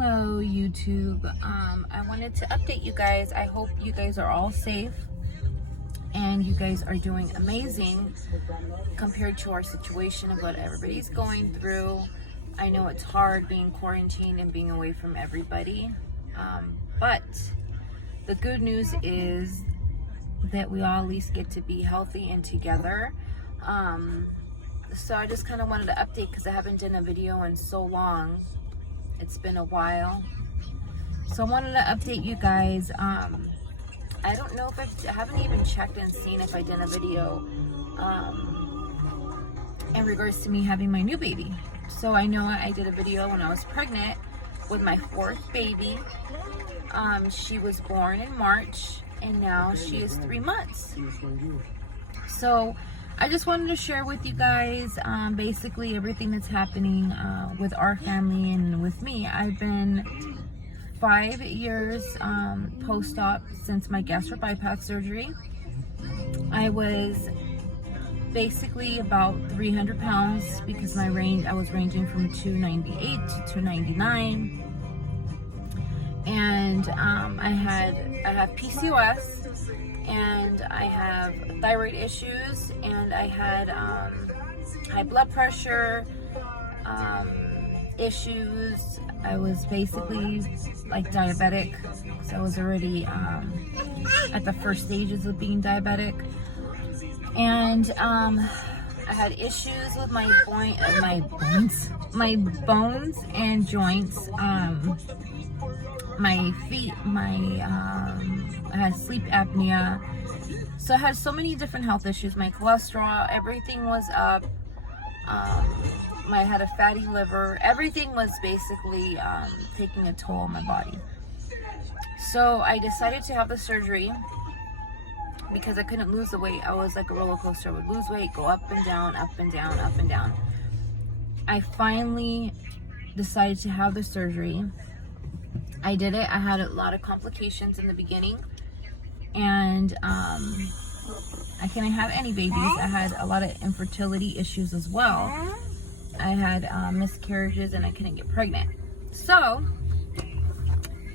Hello YouTube. I wanted to update you guys. I hope you guys are all safe and you guys are doing amazing compared to our situation of what everybody's going through. I know it's hard being quarantined and being away from everybody, but the good news is that we all at least get to be healthy and together. So I just kind of wanted to update because I haven't done a video in so long. It's been a while, so I wanted to update you guys. I don't know if I haven't even checked and seen if I did a video in regards to me having my new baby. So I know I did a video when I was pregnant with my fourth baby. She was born in March and now she is 3 months. So I just wanted to share with you guys basically everything that's happening with our family and with me. I've been 5 years post-op since my gastric bypass surgery. I was basically about 300 pounds because I was ranging from 298 to 299. And I have PCOS. And I have thyroid issues, and I had high blood pressure issues. I was basically like diabetic, so I was already at the first stages of being diabetic. And I had issues with my bones and joints. My feet, I had sleep apnea. So I had so many different health issues. My cholesterol, everything was up. I had a fatty liver. Everything was basically taking a toll on my body. So I decided to have the surgery because I couldn't lose the weight. I was like a roller coaster. I would lose weight, go up and down, up and down, up and down. I finally decided to have the surgery. I did it. I had a lot of complications in the beginning, and I couldn't have any babies. I had a lot of infertility issues as well. I had miscarriages and I couldn't get pregnant. So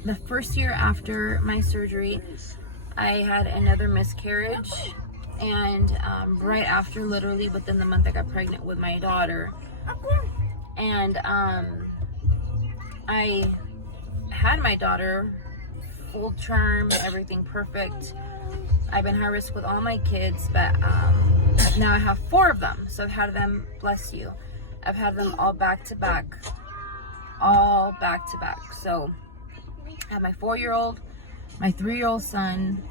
the first year after my surgery, I had another miscarriage, and right after, literally within the month, I got pregnant with my daughter. And I had my daughter full term, everything perfect. I've been high risk with all my kids, but now I have 4 of them. So I've had them, bless you, I've had them all back to back. So I have my 4-year-old, my 3-year-old son,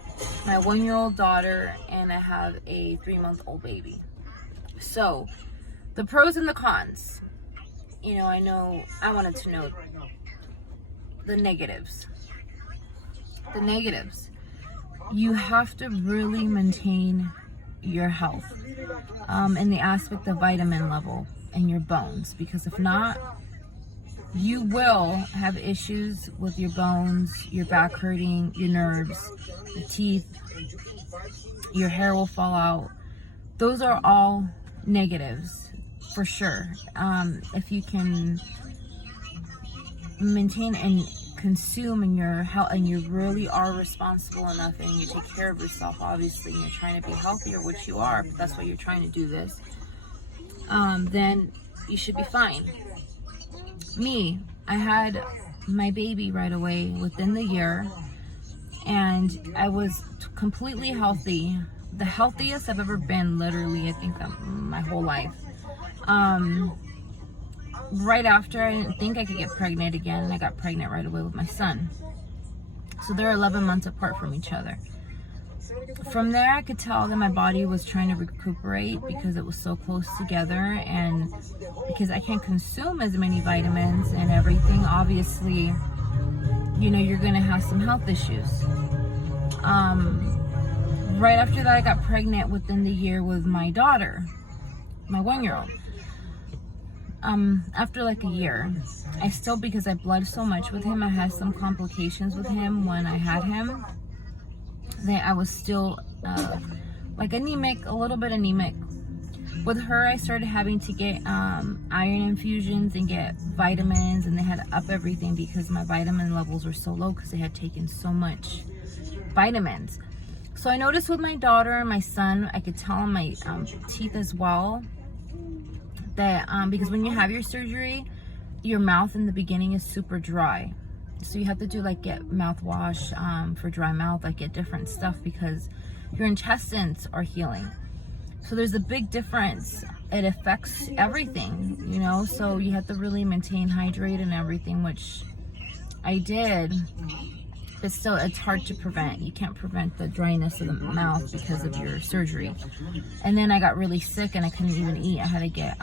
my 1-year-old daughter, and I have a 3-month-old baby. So the pros and the cons, I wanted to know the negatives. You have to really maintain your health in the aspect of vitamin level in your bones, because if not, you will have issues with your bones, your back hurting, your nerves, the teeth, your hair will fall out. Those are all negatives for sure. If you can maintain and consume in your health, and you really are responsible enough, and you take care of yourself, obviously, and you're trying to be healthier, which you are, but that's why you're trying to do this, then you should be fine. Me, I had my baby right away within the year, and I was completely healthy, the healthiest I've ever been, literally, I think my whole life. Right after, I didn't think I could get pregnant again, and I got pregnant right away with my son. So they're 11 months apart from each other. From there, I could tell that my body was trying to recuperate because it was so close together, and because I can't consume as many vitamins and everything, obviously, you're going to have some health issues. Right after that, I got pregnant within the year with my daughter, my 1-year-old. After like a year, because I bled so much with him, I had some complications with him when I had him, that I was still like anemic, a little bit anemic. With her, I started having to get iron infusions and get vitamins, and they had to up everything because my vitamin levels were so low because they had taken so much vitamins. So I noticed with my daughter and my son, I could tell on my teeth as well, that because when you have your surgery, your mouth in the beginning is super dry. So you have to do like get mouthwash for dry mouth, like get different stuff because your intestines are healing. So there's a big difference. It affects everything, you know, so you have to really maintain hydrate and everything, which I did. But still, it's hard to prevent. You can't prevent the dryness of the mouth because of your surgery. And then I got really sick and I couldn't even eat. I had to get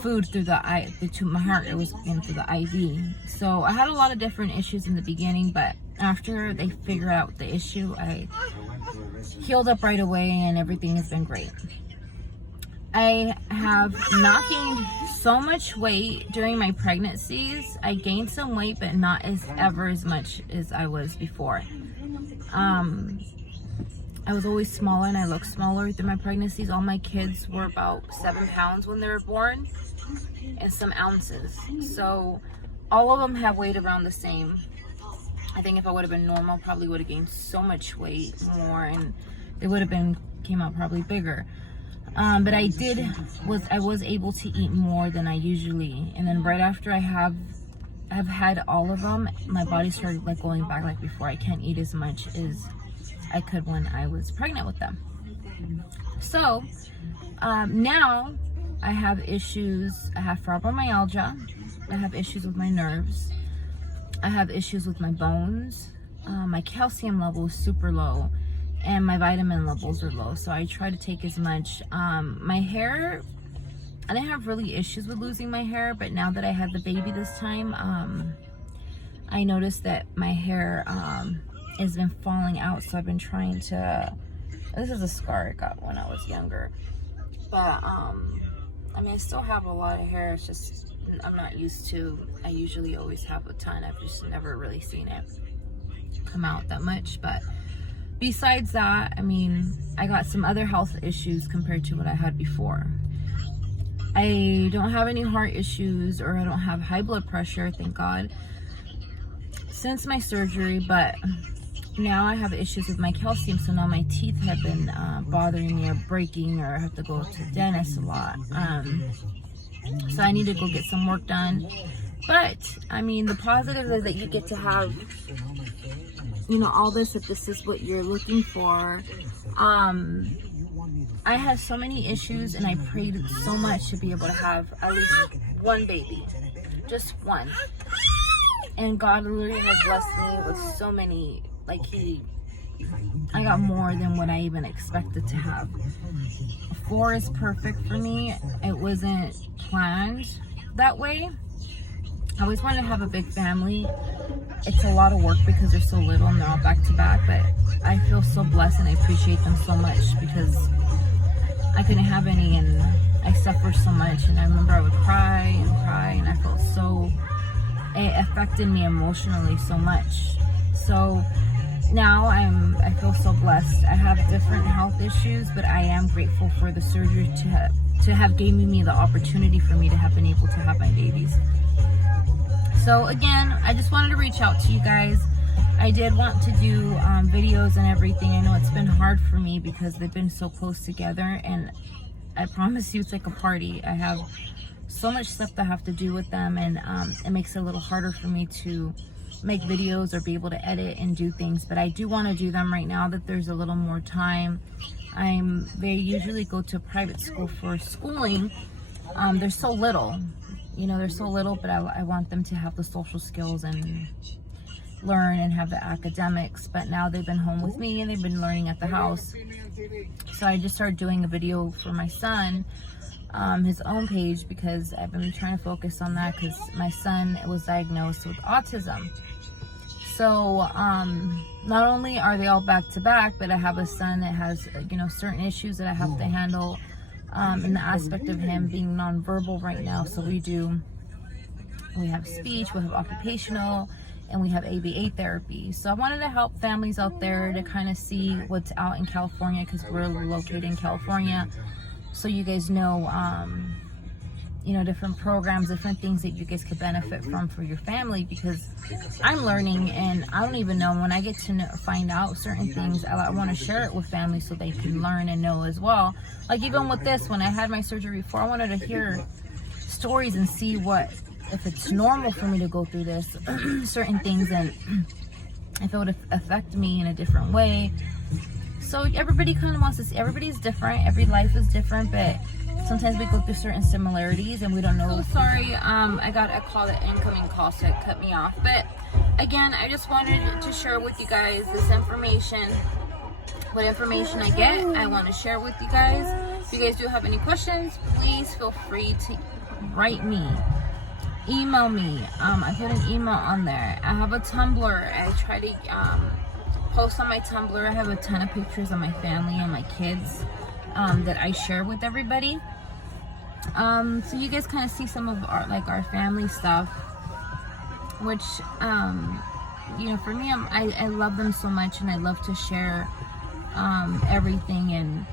food through to my heart. It was going through the IV. So I had a lot of different issues in the beginning, but after they figured out the issue, I healed up right away and everything has been great. I have not gained so much weight during my pregnancies. I gained some weight, but not as much as I was before. I was always smaller and I looked smaller through my pregnancies. All my kids were about 7 pounds when they were born and some ounces. So all of them have weighed around the same. I think if I would have been normal, probably would have gained so much weight more and they would have came out probably bigger. But I was able to eat more than I usually, and then right after I have had all of them, my body started like going back like before. I can't eat as much as I could when I was pregnant with them. So now I have issues. I have fibromyalgia. I have issues with my nerves. I have issues with my bones. My calcium level is super low. And my vitamin levels are low, so I try to take as much. My hair, I didn't have really issues with losing my hair, but now that I had the baby this time, I noticed that my hair has been falling out, so I've been trying to, this is a scar I got when I was younger, but I mean, I still have a lot of hair. It's just, I'm not used to, I usually always have a ton. I've just never really seen it come out that much, but besides that, I mean, I got some other health issues compared to what I had before. I don't have any heart issues, or I don't have high blood pressure, thank God, since my surgery, but now I have issues with my calcium, so now my teeth have been bothering me or breaking, or I have to go to the dentist a lot. So I need to go get some work done. But, I mean, the positive is that you get to have, you know, all this, if this is what you're looking for. I had so many issues and I prayed so much to be able to have at least one baby, just one. And God literally has blessed me with so many, like I got more than what I even expected to have. 4 is perfect for me. It wasn't planned that way. I always wanted to have a big family. It's a lot of work because they're so little and they're all back to back, but I feel so blessed and I appreciate them so much because I couldn't have any and I suffered so much, and I remember I would cry and I felt so, it affected me emotionally so much. So now I feel so blessed. I have different health issues, but I am grateful for the surgery to have given me the opportunity for me to have been able to have my babies. So again, I just wanted to reach out to you guys. I did want to do videos and everything. I know it's been hard for me because they've been so close together, and I promise you it's like a party. I have so much stuff that I have to do with them, and it makes it a little harder for me to make videos or be able to edit and do things, but I do want to do them right now that there's a little more time. They usually go to private school for schooling. They're so little. You know, they're so little, but I want them to have the social skills and learn and have the academics. But now they've been home with me and they've been learning at the house. So I just started doing a video for my son, his own page, because I've been trying to focus on that because my son was diagnosed with autism. So not only are they all back to back, but I have a son that has, you know, certain issues that I have to handle. In the aspect of him being nonverbal right now. So we have speech, we have occupational, and we have ABA therapy. So I wanted to help families out there to kind of see what's out in California, because we're located in California. so you guys know, you know, different programs, different things that you guys could benefit from for your family, because I'm learning and I don't even know. When I get to find out certain things, I want to share it with family so they can learn and know as well. Like even with this, when I had my surgery before, I wanted to hear stories and see if it's normal for me to go through this, certain things, and if it would affect me in a different way. So everybody kind of wants to see, everybody's different, every life is different, but sometimes we go through certain similarities and we don't know. So sorry, I got a call, an incoming call, so it cut me off. But again, I just wanted to share with you guys this information. What information I get, I want to share with you guys. If you guys do have any questions, please feel free to write me, email me. I put an email on there. I have a Tumblr. I try to post on my Tumblr. I have a ton of pictures of my family and my kids that I share with everybody. So you guys kind of see some of our family stuff, which you know, for me, I love them so much, and I love to share everything and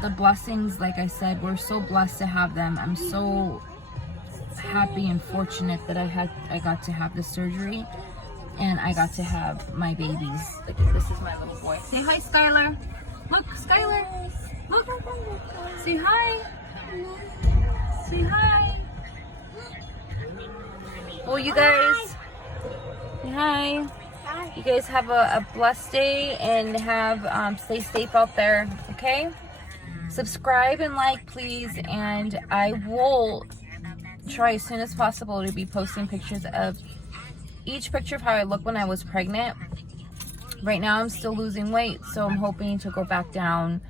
the blessings. Like I said, we're so blessed to have them. I'm so happy and fortunate that I got to have this surgery, and I got to have my babies. Like, this is my little boy. Say hi, Skylar. Look, Skylar. Look. Say hi. Say hi. Well, you guys. Say hi. You guys have a blessed day, and have stay safe out there. Okay. Subscribe and like, please, and I will try as soon as possible to be posting pictures of each picture of how I look when I was pregnant. Right now I'm still losing weight, so I'm hoping to go back down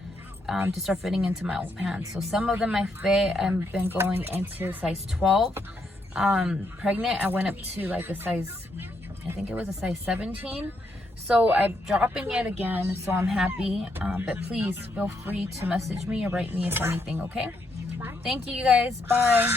to start fitting into my old pants. So some of them I fit. I've been going into size 12. Pregnant, I went up to like a size, I think it was a size 17. So I'm dropping it again, so I'm happy. But please feel free to message me or write me if anything, okay? Thank you, guys. Bye.